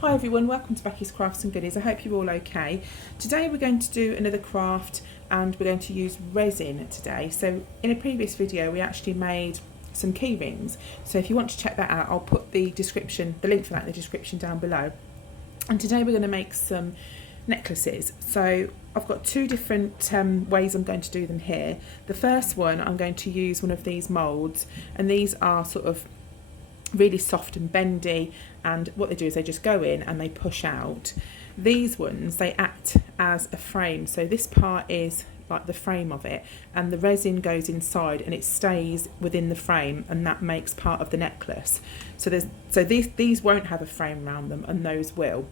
Hi everyone, welcome to Becky's Crafts and Goodies. I hope you're all okay. Today we're going to do another craft and we're going to use resin today. So in a previous video we actually made some key rings. So if you want to check that out, I'll put the link for that in the description down below. And today we're going to make some necklaces. So I've got two different ways I'm going to do them here. The first one, I'm going to use one of these moulds, and these are sort of really soft and bendy, and what they do is they just go in and they push out. These ones, they act as a frame, so this part is like the frame of it, and the resin goes inside and it stays within the frame, and that makes part of the necklace. So these won't have a frame around them, and those will.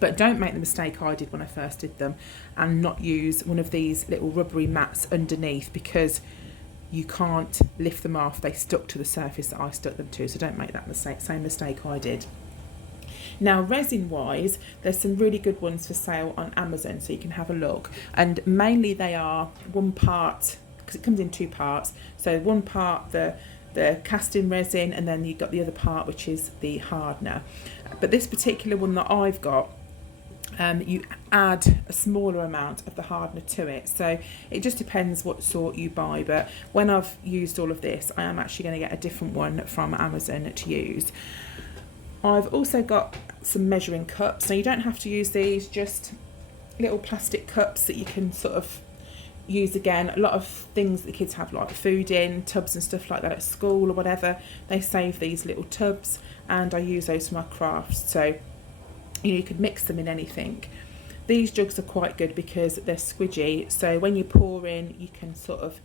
But don't make the mistake I did when I first did them and not use one of these little rubbery mats underneath, because you can't lift them off. They stuck to the surface that I stuck them to, so don't make that same mistake I did. Now, resin wise, there's some really good ones for sale on Amazon, so you can have a look. And mainly they are one part, because it comes in two parts, so one part the casting resin, and then you've got the other part which is the hardener. But this particular one that I've got, you add a smaller amount of the hardener to it, so it just depends what sort you buy. But when I've used all of this, I am actually going to get a different one from Amazon to use. I've also got some measuring cups. Now you don't have to use these, just little plastic cups that you can sort of use again. A lot of things that the kids have, like food in, tubs and stuff like that at school or whatever, they save these little tubs, and I use those for my crafts. So you could mix them in anything. These jugs are quite good because they're squidgy, so when you pour in you can sort of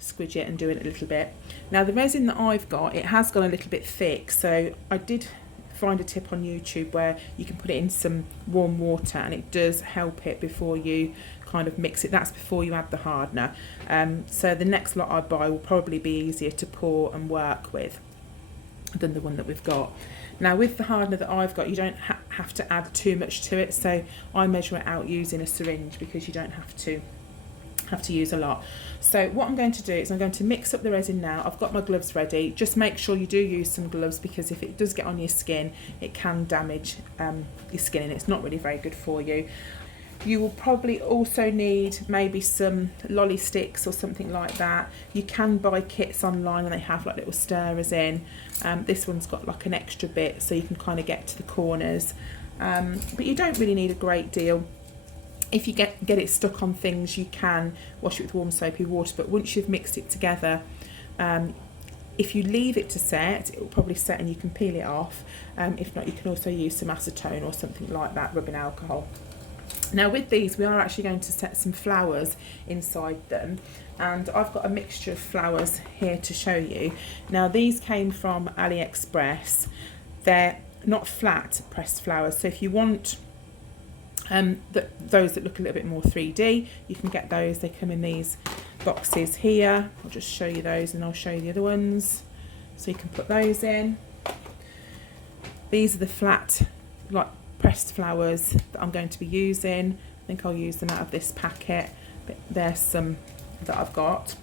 squidge it and do it a little bit. Now the resin that I've got, it has gone a little bit thick, so I did find a tip on YouTube where you can put it in some warm water and it does help it before you kind of mix it. That's before you add the hardener. So the next lot I buy will probably be easier to pour and work with than the one that we've got. Now with the hardener that I've got, you don't have to add too much to it, so I measure it out using a syringe because you don't have to use a lot. So what I'm going to do is I'm going to mix up the resin now. I've got my gloves ready. Just make sure you do use some gloves, because if it does get on your skin, it can damage your skin, and it's not really very good for you. You will probably also need maybe some lolly sticks or something like that. You can buy kits online and they have like little stirrers in. This one's got like an extra bit so you can kind of get to the corners. But you don't really need a great deal. If you get it stuck on things, you can wash it with warm soapy water, but once you've mixed it together, if you leave it to set, it will probably set and you can peel it off. If not, you can also use some acetone or something like that, rubbing alcohol. Now with these, we are actually going to set some flowers inside them, and I've got a mixture of flowers here to show you. Now these came from AliExpress. They're not flat pressed flowers, so if you want those that look a little bit more 3D, you can get those. They come in these boxes here. I'll just show you those and I'll show you the other ones, so you can put those in. These are the flat, like pressed flowers that I'm going to be using. I think I'll use them out of this packet, but there's some that I've got.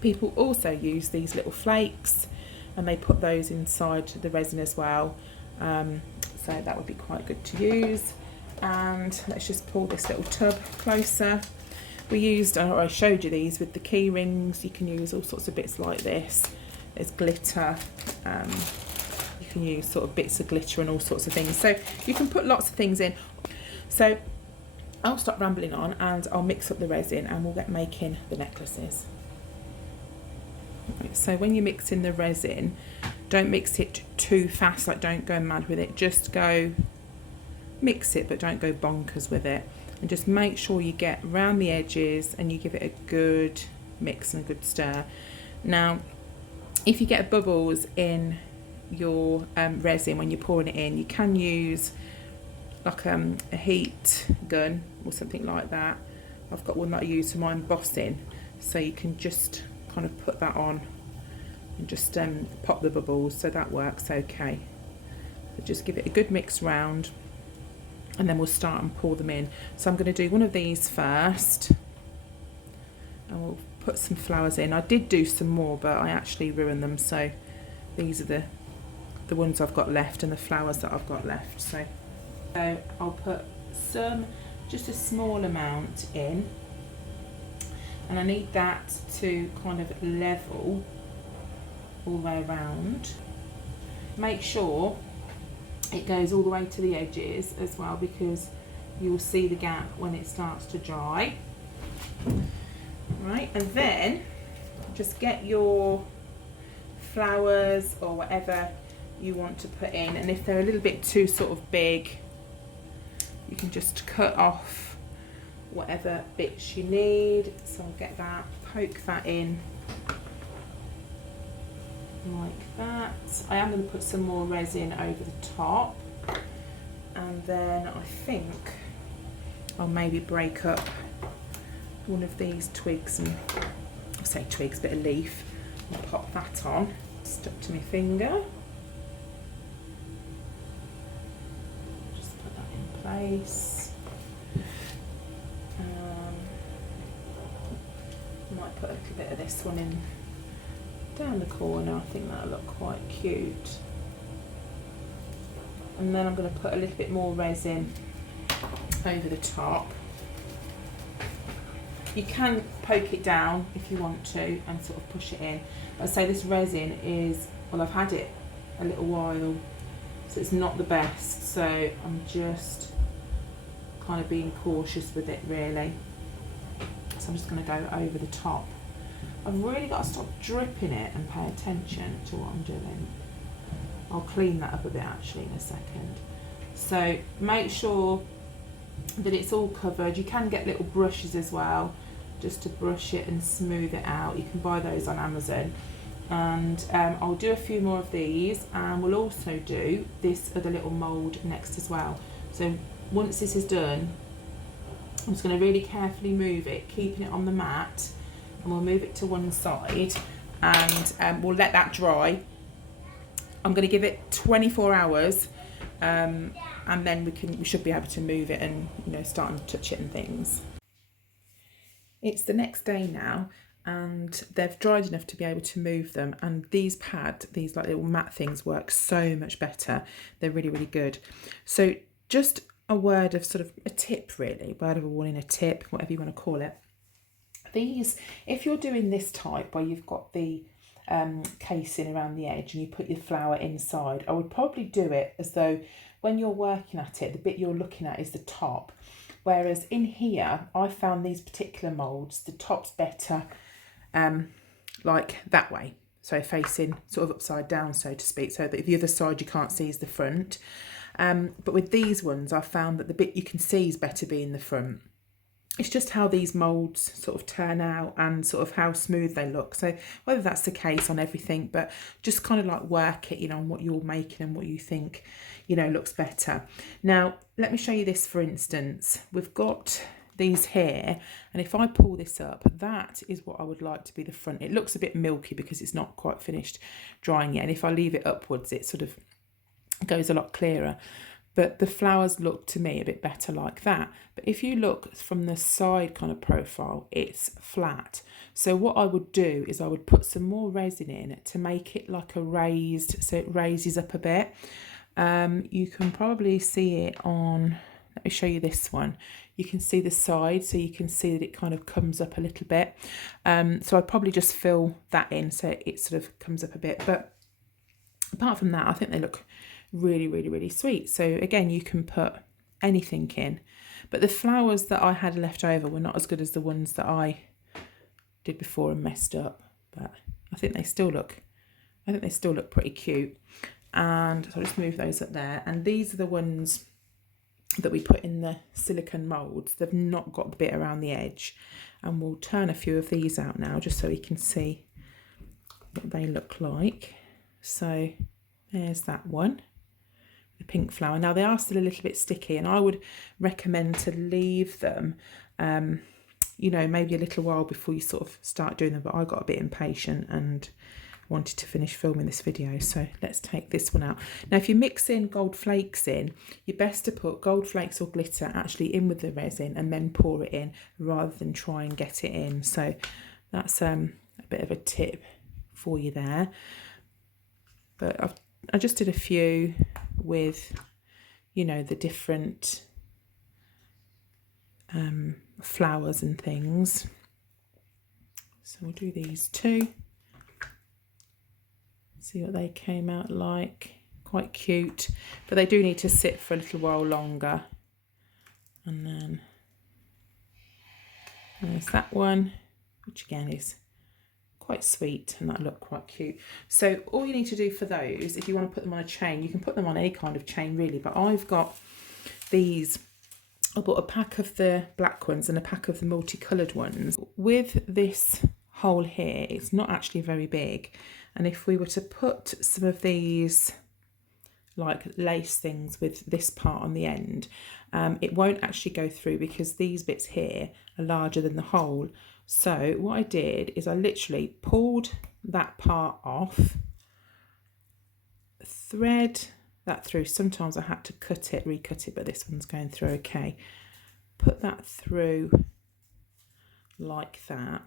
People also use these little flakes and they put those inside the resin as well, so that would be quite good to use. And let's just pull this little tub closer. I showed you these with the key rings. You can use all sorts of bits like this. There's glitter, you can use sort of bits of glitter and all sorts of things, so you can put lots of things in. So I'll stop rambling on and I'll mix up the resin and we'll get making the necklaces. Right, so when you mix in the resin, don't mix it too fast, like don't go mad with it, just go mix it but don't go bonkers with it, and just make sure you get around the edges and you give it a good mix and a good stir. Now if you get bubbles in your resin when you're pouring it in, you can use like a heat gun or something like that. I've got one that I use for my embossing, so you can just kind of put that on and just pop the bubbles, so that works okay. So just give it a good mix round and then we'll start and pour them in. So I'm going to do one of these first and we'll put some flowers in. I did do some more but I actually ruined them, so these are the the ones I've got left and the flowers that I've got left. So I'll put just a small amount in, and I need that to kind of level all the way around. Make sure it goes all the way to the edges as well, because you'll see the gap when it starts to dry. Right, and then just get your flowers or whatever you want to put in, and if they're a little bit too sort of big, you can just cut off whatever bits you need. So I'll get that, poke that in like that. I am going to put some more resin over the top, and then I think I'll maybe break up one of these twigs, and I say twigs, bit of leaf, and pop that on. Stuck to my finger. Just put that in place. Might put a little bit of this one in down the corner. I think that'll look quite cute. And then I'm going to put a little bit more resin over the top. You can poke it down if you want to and sort of push it in. I'd say this resin is, well, I've had it a little while, so it's not the best, so I'm just kind of being cautious with it really. So I'm just going to go over the top. I've really got to stop dripping it and pay attention to what I'm doing. I'll clean that up a bit actually in a second. So make sure that it's all covered. You can get little brushes as well, just to brush it and smooth it out. You can buy those on Amazon. And I'll do a few more of these, and we'll also do this other little mould next as well. So once this is done, I'm just going to really carefully move it, keeping it on the mat, and we'll move it to one side, and we'll let that dry. I'm going to give it 24 hours, and then we should be able to move it and, you know, start and touch it and things. It's the next day now, and they've dried enough to be able to move them, and these pads, these like little mat things, work so much better. They're really, really good. So just a word of sort of a tip really, word of a warning, a tip, whatever you want to call it. These, if you're doing this type where you've got the casing around the edge and you put your flower inside, I would probably do it as though when you're working at it, the bit you're looking at is the top. Whereas in here, I found these particular moulds, the top's better like that way. So facing sort of upside down, so to speak, so that the other side you can't see is the front. But with these ones, I found that the bit you can see is better being the front. It's just how these moulds sort of turn out and sort of how smooth they look. So whether that's the case on everything, but just kind of like work it, you know, on what you're making and what you think, you know, looks better. Now, let me show you this, for instance. We've got these here, and if I pull this up, that is what I would like to be the front. It looks a bit milky because it's not quite finished drying yet. And if I leave it upwards, it sort of goes a lot clearer. But the flowers look to me a bit better like that. But if you look from the side kind of profile, it's flat. So what I would do is I would put some more resin in to make it like a raised, so it raises up a bit. You can probably see it on, let me show you this one. You can see the side, so you can see that it kind of comes up a little bit. So I'd probably just fill that in so it sort of comes up a bit. But apart from that, I think they look really, really, really sweet. So again, you can put anything in, but the flowers that I had left over were not as good as the ones that I did before and messed up, but I think they still look pretty cute. And so I'll just move those up there, and these are the ones that we put in the silicone moulds. They've not got the bit around the edge, and we'll turn a few of these out now just so we can see what they look like. So there's that one, the pink flower. Now they are still a little bit sticky, and I would recommend to leave them you know, maybe a little while before you sort of start doing them, but I got a bit impatient and wanted to finish filming this video, so let's take this one out. Now if you mix in gold flakes in, you're best to put gold flakes or glitter actually in with the resin and then pour it in rather than try and get it in. So that's a bit of a tip for you there. But I've I just did a few with, you know, the different flowers and things. So we'll do these two. See what they came out like. Quite cute, but they do need to sit for a little while longer. And then there's that one, which again is quite sweet, and that looked quite cute. So all you need to do for those, if you want to put them on a chain, you can put them on any kind of chain really, but I've got these. I bought a pack of the black ones and a pack of the multicoloured ones. With this hole here, it's not actually very big, and if we were to put some of these like lace things with this part on the end, it won't actually go through because these bits here are larger than the hole. So what I did is I literally pulled that part off, thread that through. Sometimes I had to recut it, but this one's going through okay. Put that through like that.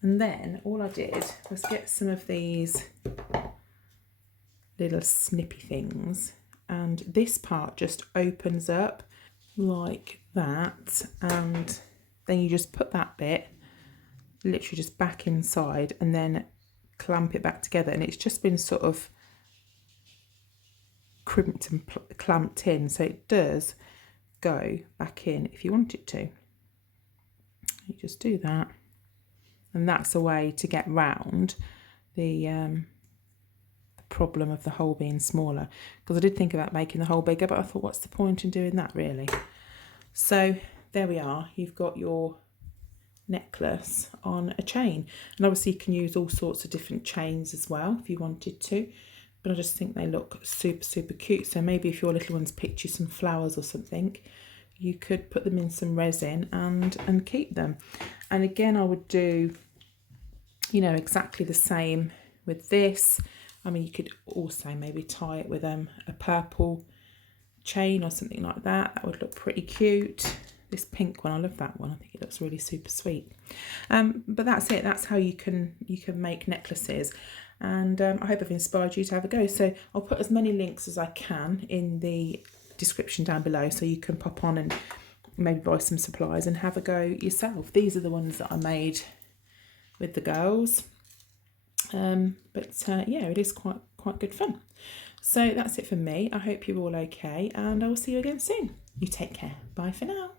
And then all I did was get some of these little snippy things, and this part just opens up like that, and then you just put that bit literally just back inside and then clamp it back together, and it's just been sort of crimped and clamped in, so it does go back in if you want it to. You just do that, and that's a way to get round the problem of the hole being smaller, because I did think about making the hole bigger, but I thought, what's the point in doing that really? So there we are, you've got your necklace on a chain, and obviously you can use all sorts of different chains as well if you wanted to, but I just think they look super cute. So maybe if your little ones picked you some flowers or something, you could put them in some resin and keep them. And again, I would do, you know, exactly the same with this. I mean, you could also maybe tie it with a purple chain or something like that. That would look pretty cute. This pink one, I love that one. I think it looks really super sweet. But that's it. That's how you can make necklaces. And I hope I've inspired you to have a go. So I'll put as many links as I can in the description down below, so you can pop on and maybe buy some supplies and have a go yourself. These are the ones that I made with the girls. Yeah, it is quite good fun. So that's it for me. I hope you're all okay, and I will see you again soon. You take care. Bye for now.